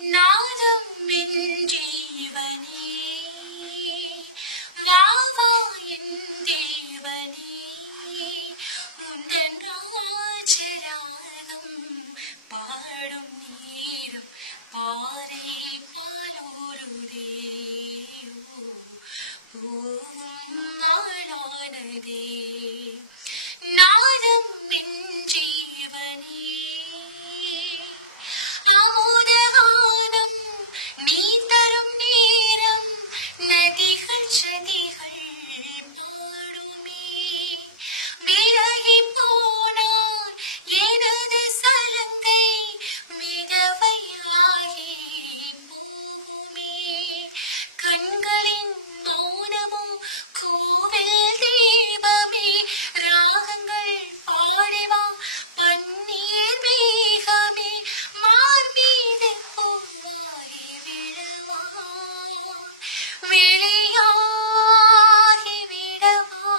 நாதம் என் ஜீவனே வாவா என் தேவனே முந்தன் ராஜராகம் பாடும் நீரும் பாறை பாலோருதே பூவும் நாளானதே நாதம் என் ஜீவனே அமுதகானம் நீ தரும் நேரம் நதிகள் சதிகள் பாடுமே விலகி போனார் எனது சலங்கை மிதவையாகி போகுமே கண்களின் மௌனமும் கோவில் தீபமே ராகங்கள் பாடிவா பன்னீர் மேகமே மார்பீது பூவாகி விழவா வெளியாகி விடவா